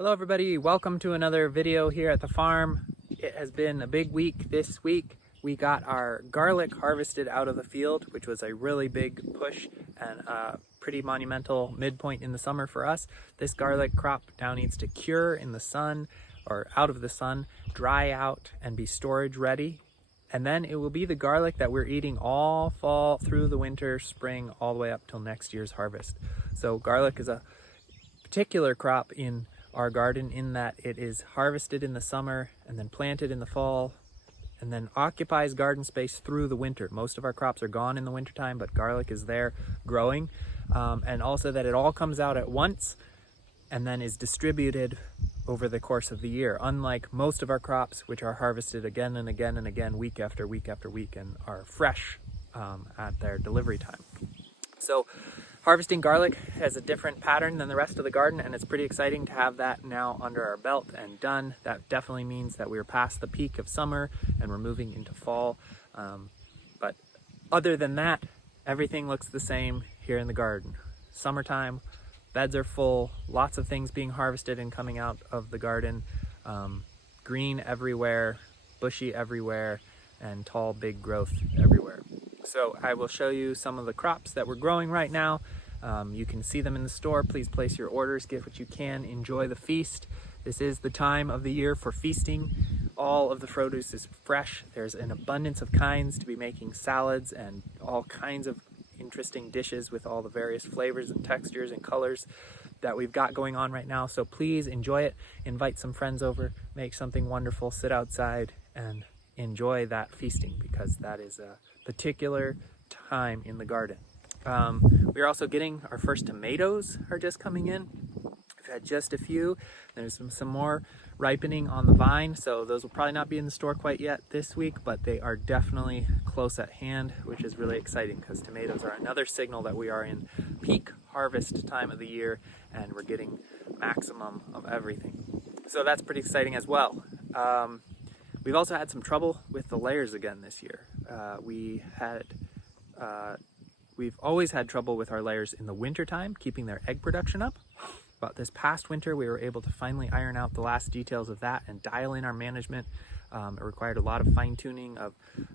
Hello everybody, welcome to another video here at the farm. It has been a big week this week. We got our garlic harvested out of the field, which was a really big push and a pretty monumental midpoint in the summer for us. This garlic crop now needs to cure in the sun or out of the sun, dry out and be storage ready. And then it will be the garlic that we're eating all fall through the winter, spring, all the way up till next year's harvest. So garlic is a particular crop in our garden in that it is harvested in the summer and then planted in the fall and then occupies garden space through the winter. Most of our crops are gone in the wintertime, but garlic is there growing. And also that it all comes out at once and then is distributed over the course of the year, unlike most of our crops, which are harvested again and again and again, week after week after week, and are fresh at their delivery time. So harvesting garlic has a different pattern than the rest of the garden, and it's pretty exciting to have that now under our belt and done. That definitely means that we're past the peak of summer and we're moving into fall. But other than that, everything looks the same here in the garden. Summertime, beds are full, lots of things being harvested and coming out of the garden. Green everywhere, bushy everywhere, and tall, big growth everywhere. So I will show you some of the crops that we're growing right now. You can see them in the store. Please place your orders, get what you can, enjoy the feast. This is the time of the year for feasting. All of the produce is fresh. There's an abundance of kinds to be making salads and all kinds of interesting dishes with all the various flavors and textures and colors that we've got going on right now. So please enjoy it. Invite some friends over, make something wonderful, sit outside and enjoy that feasting, because that is a particular time in the garden. We're also getting our first tomatoes are just coming in. We've had just a few. There's some more ripening on the vine, so those will probably not be in the store quite yet this week, but they are definitely close at hand, which is really exciting because tomatoes are another signal that we are in peak harvest time of the year and we're getting maximum of everything. So that's pretty exciting as well. We've also had some trouble with the layers again this year. We've always had trouble with our layers in the wintertime, keeping their egg production up. But this past winter, we were able to finally iron out the last details of that and dial in our management. It required a lot of fine tuning of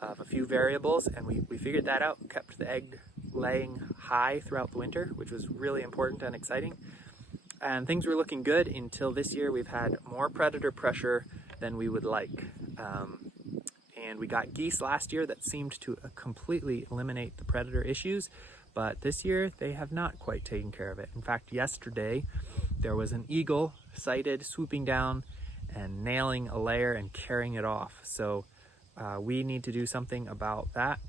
a few variables, and we figured that out, kept the egg laying high throughout the winter, which was really important and exciting. And things were looking good until this year. We've had more predator pressure than we would like. And we got geese last year that seemed to completely eliminate the predator issues, but this year they have not quite taken care of it. In fact, yesterday there was an eagle sighted swooping down and nailing a layer and carrying it off. So we need to do something about that,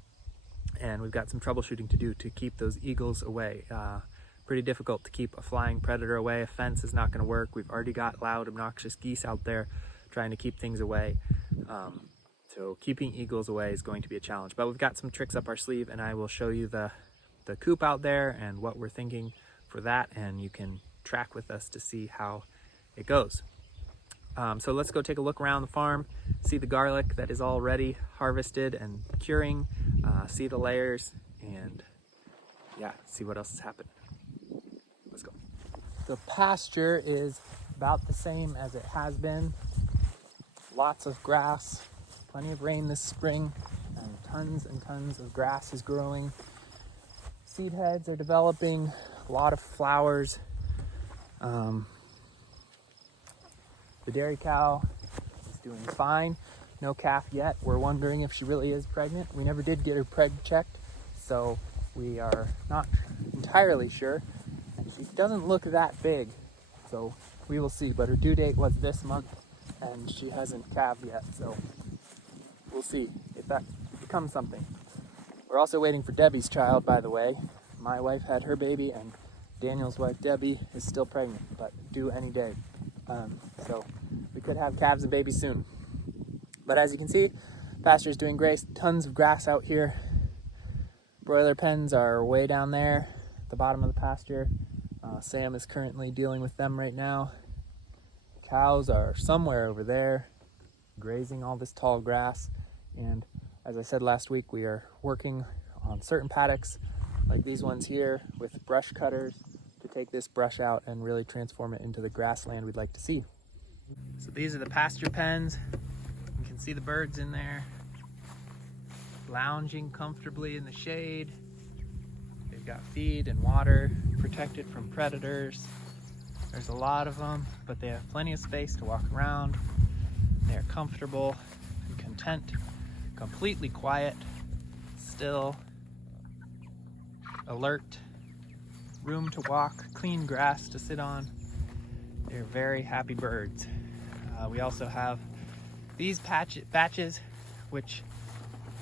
and we've got some troubleshooting to do to keep those eagles away. Pretty difficult to keep a flying predator away. A fence is not going to work. We've already got loud, obnoxious geese out there trying to keep things away. So keeping eagles away is going to be a challenge, but we've got some tricks up our sleeve, and I will show you the coop out there and what we're thinking for that, and you can track with us to see how it goes. So let's go take a look around the farm, see the garlic that is already harvested and curing, see the layers, and yeah, see what else has happened. Let's go. The pasture is about the same as it has been. Lots of grass, plenty of rain this spring, and tons of grass is growing. Seed heads are developing, a lot of flowers. The dairy cow is doing fine. No calf yet. We're wondering if she really is pregnant. We never did get her preg checked, so we are not entirely sure. And she doesn't look that big, so we will see. But her due date was this month, and she hasn't calved yet, so we'll see if that becomes something. We're also waiting for Debbie's child, by the way. My wife had her baby, and Daniel's wife, Debbie, is still pregnant, but due any day. So we could have calves and babies soon. But as you can see, pasture is doing great. Tons of grass out here. Broiler pens are way down there at the bottom of the pasture. Sam is currently dealing with them right now. Cows are somewhere over there, grazing all this tall grass. And as I said last week, we are working on certain paddocks like these ones here with brush cutters to take this brush out and really transform it into the grassland we'd like to see. So these are the pasture pens. You can see the birds in there, lounging comfortably in the shade. They've got feed and water, protected from predators. There's a lot of them, but they have plenty of space to walk around. They are comfortable and content, completely quiet, still, alert, room to walk, clean grass to sit on. They're very happy birds. We also have these batches, which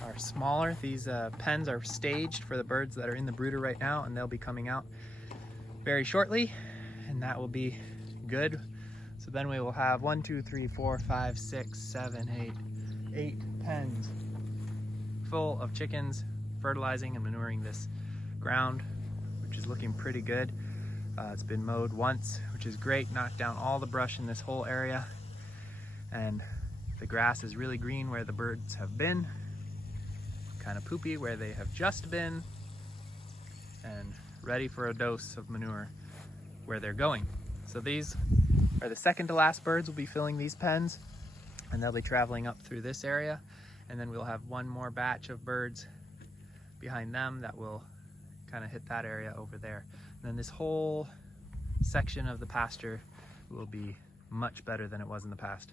are smaller. These pens are staged for the birds that are in the brooder right now, and they'll be coming out very shortly, and that will be good. So then we will have 1, 2, 3, 4, 5, 6, 7, 8 pens full of chickens, fertilizing and manuring this ground, which is looking pretty good. It's been mowed once, which is great, knocked down all the brush in this whole area, and the grass is really green where the birds have been, kind of poopy where they have just been, and ready for a dose of manure where they're going. So these are the second to last birds will be filling these pens, and they'll be traveling up through this area, and then we'll have one more batch of birds behind them that will kind of hit that area over there. And then this whole section of the pasture will be much better than it was in the past.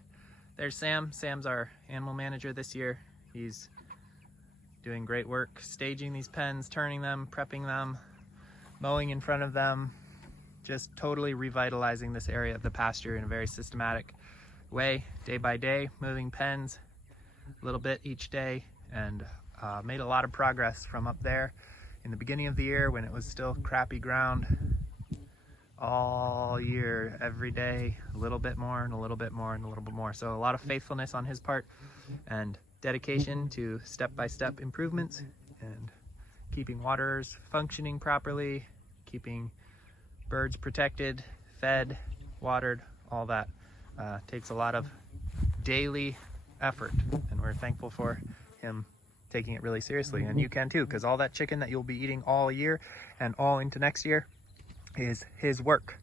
There's Sam. Sam's our animal manager this year. He's doing great work staging these pens, turning them, prepping them, mowing in front of them, just totally revitalizing this area of the pasture in a very systematic way, day by day, moving pens a little bit each day, and made a lot of progress from up there in the beginning of the year when it was still crappy ground. All year, every day, a little bit more and a little bit more and a little bit more. So a lot of faithfulness on his part and dedication to step-by-step improvements and keeping waters functioning properly, keeping birds protected, fed, watered, all that takes a lot of daily effort, and we're thankful for him taking it really seriously. And you can too, because all that chicken that you'll be eating all year and all into next year is his work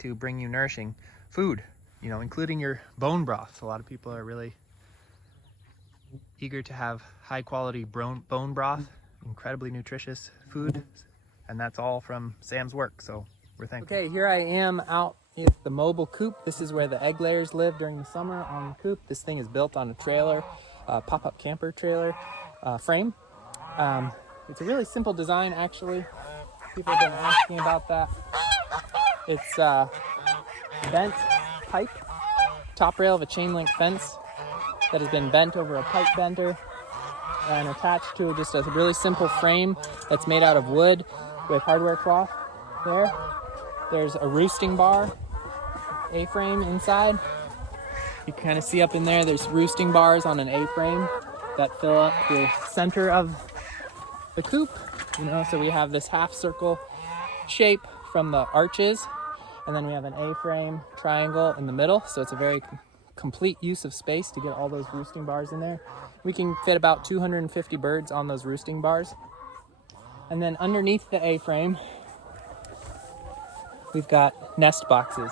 to bring you nourishing food, you know, including your bone broth. A lot of people are really eager to have high quality bone broth, incredibly nutritious food, and that's all from Sam's work, so we're thankful. Okay, here I am out at the mobile coop. This is where the egg layers live during the summer on the coop. This thing is built on a trailer, pop-up camper trailer frame. It's a really simple design, actually. People have been asking about that. It's bent pipe, top rail of a chain link fence that has been bent over a pipe bender and attached to just a really simple frame that's made out of wood with hardware cloth there. There's a roosting bar A-frame inside. You can kind of see up in there, there's roosting bars on an A-frame that fill up the center of the coop. You know, so we have this half circle shape from the arches, and then we have an A-frame triangle in the middle, so it's a very complete use of space to get all those roosting bars in there. We can fit about 250 birds on those roosting bars. And then underneath the A-frame, we've got nest boxes.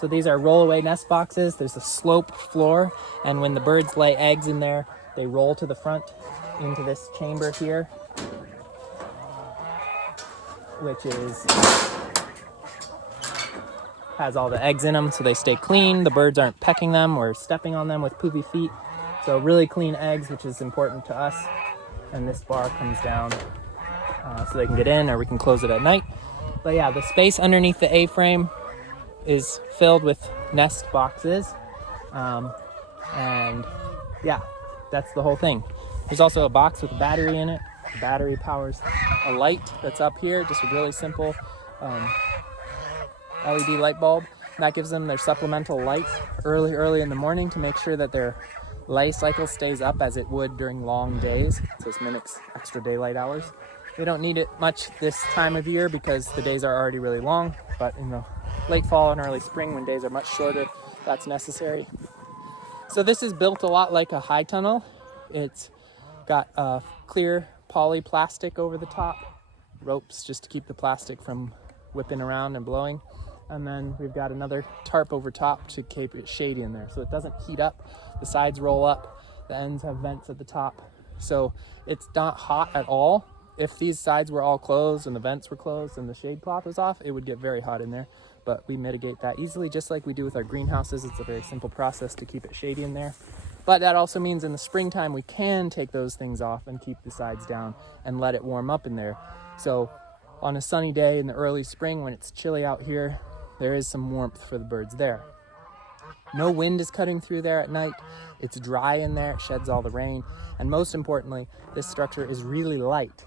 So these are roll-away nest boxes. There's a sloped floor, and when the birds lay eggs in there, they roll to the front into this chamber here, which has all the eggs in them, so they stay clean. The birds aren't pecking them or stepping on them with poopy feet. So really clean eggs, which is important to us. And this bar comes down so they can get in, or we can close it at night. But yeah, the space underneath the A-frame is filled with nest boxes. And yeah, that's the whole thing. There's also a box with a battery in it. The battery powers a light that's up here, just a really simple LED light bulb. And that gives them their supplemental light early in the morning to make sure that their life cycle stays up as it would during long days. So this mimics extra daylight hours. They don't need it much this time of year because the days are already really long, but in the late fall and early spring when days are much shorter, that's necessary. So this is built a lot like a high tunnel. It's got clear poly plastic over the top, ropes just to keep the plastic from whipping around and blowing. And then we've got another tarp over top to keep it shady in there so it doesn't heat up. The sides roll up, the ends have vents at the top, so it's not hot at all. If these sides were all closed and the vents were closed and the shade cloth was off, it would get very hot in there, but we mitigate that easily, just like we do with our greenhouses. It's a very simple process to keep it shady in there. But that also means in the springtime we can take those things off and keep the sides down and let it warm up in there. So on a sunny day in the early spring when it's chilly out here, there is some warmth for the birds there. No wind is cutting through there at night. It's dry in there, it sheds all the rain. And most importantly, this structure is really light.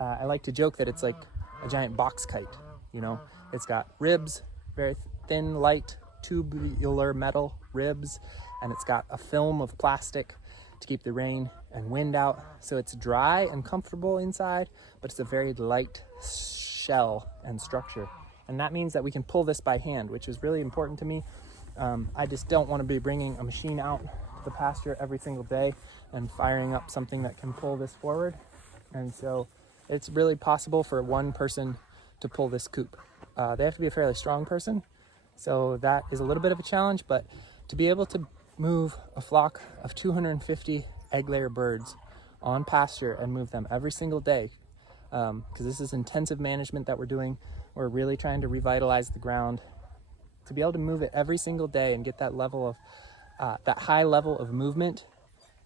I like to joke that it's like a giant box kite, you know? It's got ribs, very thin, light, tubular metal ribs, and it's got a film of plastic to keep the rain and wind out. So it's dry and comfortable inside, but it's a very light shell and structure. And that means that we can pull this by hand, which is really important to me. I just don't want to be bringing a machine out to the pasture every single day and firing up something that can pull this forward. And so it's really possible for one person to pull this coop. They have to be a fairly strong person, so that is a little bit of a challenge, but to be able to move a flock of 250 egg layer birds on pasture and move them every single day, because this is intensive management that we're doing. We're really trying to revitalize the ground. To be able to move it every single day and get that level of, that high level of movement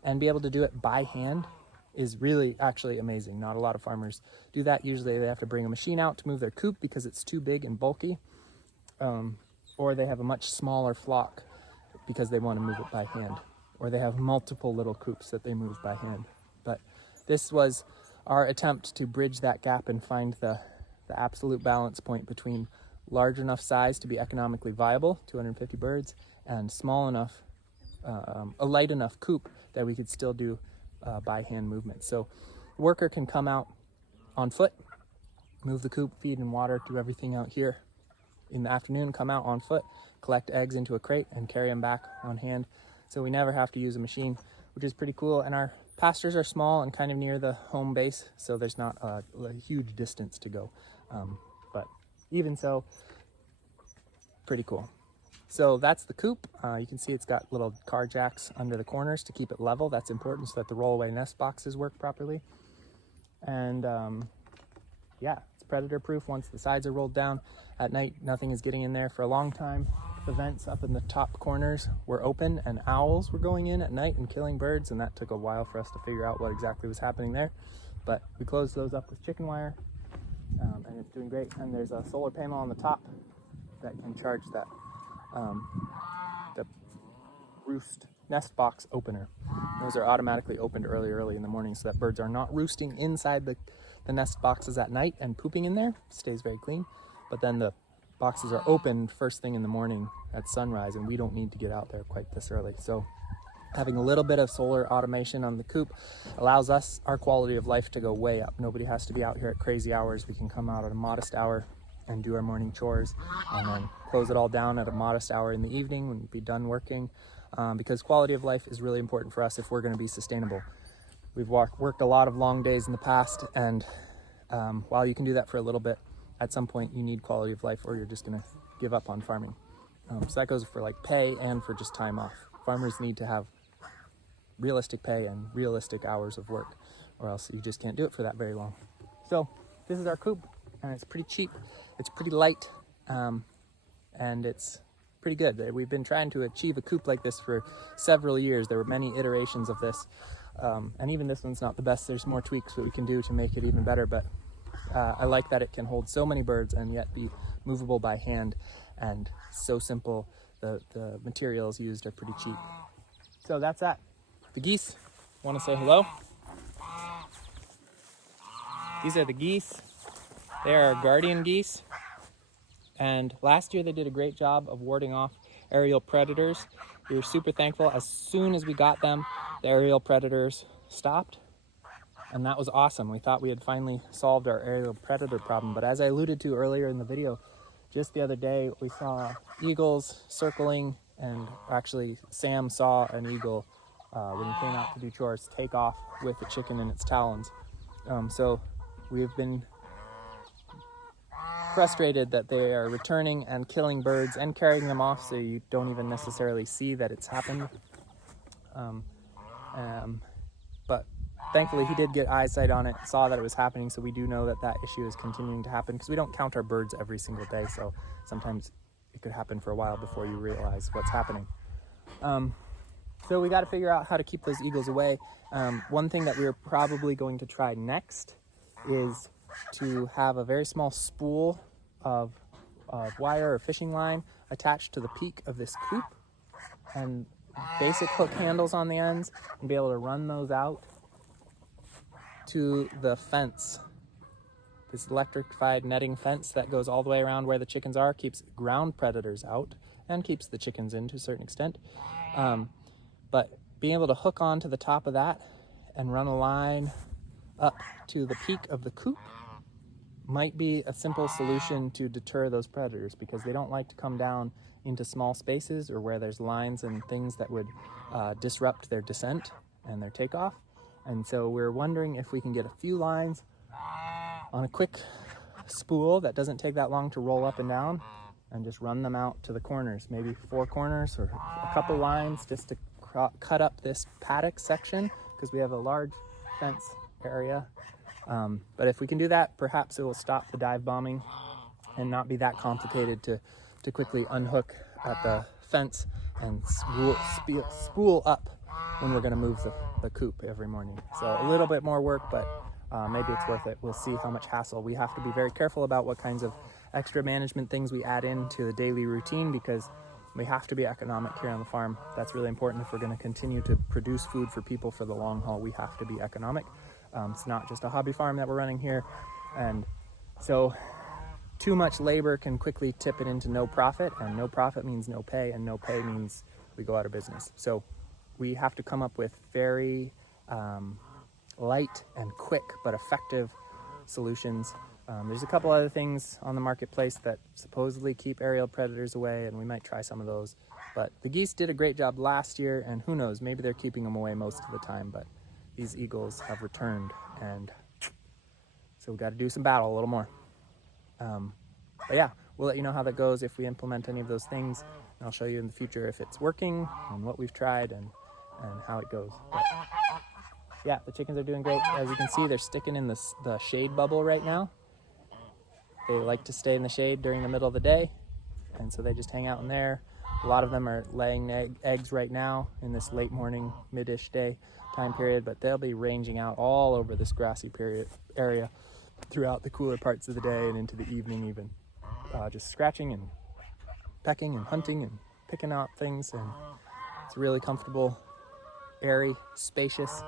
and be able to do it by hand is really actually amazing. Not a lot of farmers do that. Usually they have to bring a machine out to move their coop because it's too big and bulky, or they have a much smaller flock because they want to move it by hand, or they have multiple little coops that they move by hand. But this was our attempt to bridge that gap and find the absolute balance point between large enough size to be economically viable, 250 birds, and small enough, a light enough coop that we could still do by hand movement. So the worker can come out on foot, move the coop, feed and water, do everything out here. In the afternoon, come out on foot, collect eggs into a crate and carry them back on hand. So we never have to use a machine, which is pretty cool. And our pastures are small and kind of near the home base, so there's not a huge distance to go. But even so, pretty cool. So that's the coop. You can see it's got little car jacks under the corners to keep it level. That's important so that the rollaway nest boxes work properly. And yeah, it's predator proof once the sides are rolled down. At night, nothing is getting in there for a long time. The vents up in the top corners were open and owls were going in at night and killing birds, and that took a while for us to figure out what exactly was happening there. But we closed those up with chicken wire, and it's doing great. And there's a solar panel on the top that can charge that the roost nest box opener. Those are automatically opened early in the morning so that birds are not roosting inside the nest boxes at night and pooping in there. It stays very clean. But then the boxes are open first thing in the morning at sunrise, and we don't need to get out there quite this early. So having a little bit of solar automation on the coop allows us, our quality of life, to go way up. Nobody has to be out here at crazy hours. We can come out at a modest hour and do our morning chores, and then close it all down at a modest hour in the evening when we'll be done working, because quality of life is really important for us if we're going to be sustainable. We've worked a lot of long days in the past, and while you can do that for a little bit, at some point you need quality of life or you're just going to give up on farming. So that goes for like pay and for just time off. Farmers need to have realistic pay and realistic hours of work, or else you just can't do it for that very long. So this is our coop, and it's pretty cheap, it's pretty light, and it's pretty good. We've been trying to achieve a coop like this for several years. There were many iterations of this, and even this one's not the best. There's more tweaks that we can do to make it even better, but I like that it can hold so many birds and yet be movable by hand, and so simple. The materials used are pretty cheap. So that's that. The geese want to say hello. These are the geese. They are our guardian geese. And last year they did a great job of warding off aerial predators. We were super thankful. As soon as we got them, the aerial predators stopped. And that was awesome. We thought we had finally solved our aerial predator problem. But as I alluded to earlier in the video, just the other day we saw eagles circling, and actually Sam saw an eagle when he came out to do chores take off with the chicken in its talons. So we've been frustrated that they are returning and killing birds and carrying them off, so you don't even necessarily see that it's happened. But thankfully he did get eyesight on it, saw that it was happening, so we do know that that issue is continuing to happen, because we don't count our birds every single day, so sometimes it could happen for a while before you realize what's happening. So we got to figure out how to keep those eagles away. One thing that we're probably going to try next is to have a very small spool of wire or fishing line attached to the peak of this coop, and basic hook handles on the ends, and be able to run those out to the fence. This electrified netting fence that goes all the way around where the chickens are keeps ground predators out and keeps the chickens in to a certain extent. But being able to hook on to the top of that and run a line up to the peak of the coop might be a simple solution to deter those predators, because they don't like to come down into small spaces or where there's lines and things that would disrupt their descent and their takeoff. And so we're wondering if we can get a few lines on a quick spool that doesn't take that long to roll up and down, and just run them out to the corners, maybe 4 corners or a couple lines, just to cut up this paddock section, because we have a large fence area. But if we can do that, perhaps it will stop the dive bombing and not be that complicated to quickly unhook at the fence and spool up when we're going to move the coop every morning. So a little bit more work, but maybe it's worth it. We'll see how much hassle. We have to be very careful about what kinds of extra management things we add into the daily routine, because we have to be economic here on the farm. That's really important. If we're going to continue to produce food for people for the long haul, we have to be economic. It's not just a hobby farm that we're running here, and so too much labor can quickly tip it into no profit, and no profit means no pay, and no pay means we go out of business. So we have to come up with very light and quick but effective solutions. There's a couple other things on the marketplace that supposedly keep aerial predators away, and we might try some of those. But the geese did a great job last year, and who knows, maybe they're keeping them away most of the time, but these eagles have returned, and so we got to do some battle a little more. But yeah, we'll let you know how that goes if we implement any of those things, and I'll show you in the future if it's working and what we've tried and how it goes. But yeah, the chickens are doing great. As you can see, they're sticking in the shade bubble right now. They like to stay in the shade during the middle of the day, and so they just hang out in there. A lot of them are laying eggs right now in this late morning, mid-ish day time period, but they'll be ranging out all over this grassy area throughout the cooler parts of the day and into the evening even. Just scratching and pecking and hunting and picking out things, and it's a really comfortable, airy, spacious,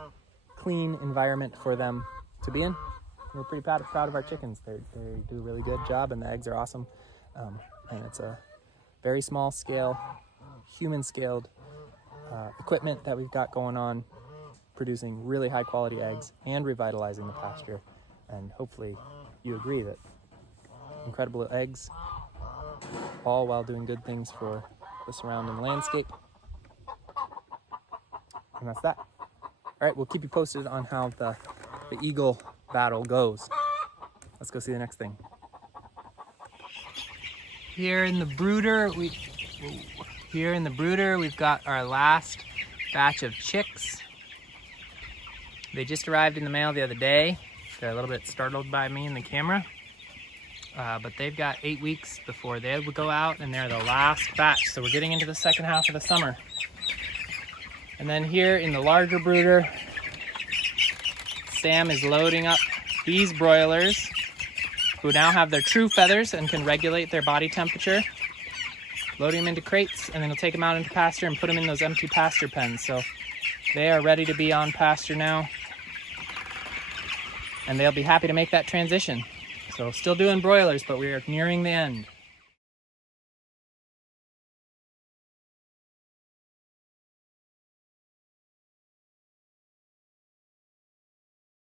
clean environment for them to be in. We're pretty proud of our chickens. They do a really good job, and the eggs are awesome. And it's a very small scale, human scaled equipment that we've got going on, producing really high quality eggs and revitalizing the pasture. And hopefully you agree that incredible eggs, all while doing good things for the surrounding landscape. And that's that. All right, we'll keep you posted on how the eagle battle goes. Let's go see the next thing. Here in the brooder, we've got our last batch of chicks. They just arrived in the mail the other day. They're a little bit startled by me in the camera, but they've got 8 weeks before they will go out, and they're the last batch. So we're getting into the second half of the summer. And then here in the larger brooder, Sam is loading up these broilers, who now have their true feathers and can regulate their body temperature, loading them into crates, and then he'll take them out into pasture and put them in those empty pasture pens. So they are ready to be on pasture now, and they'll be happy to make that transition. So still doing broilers, but we are nearing the end.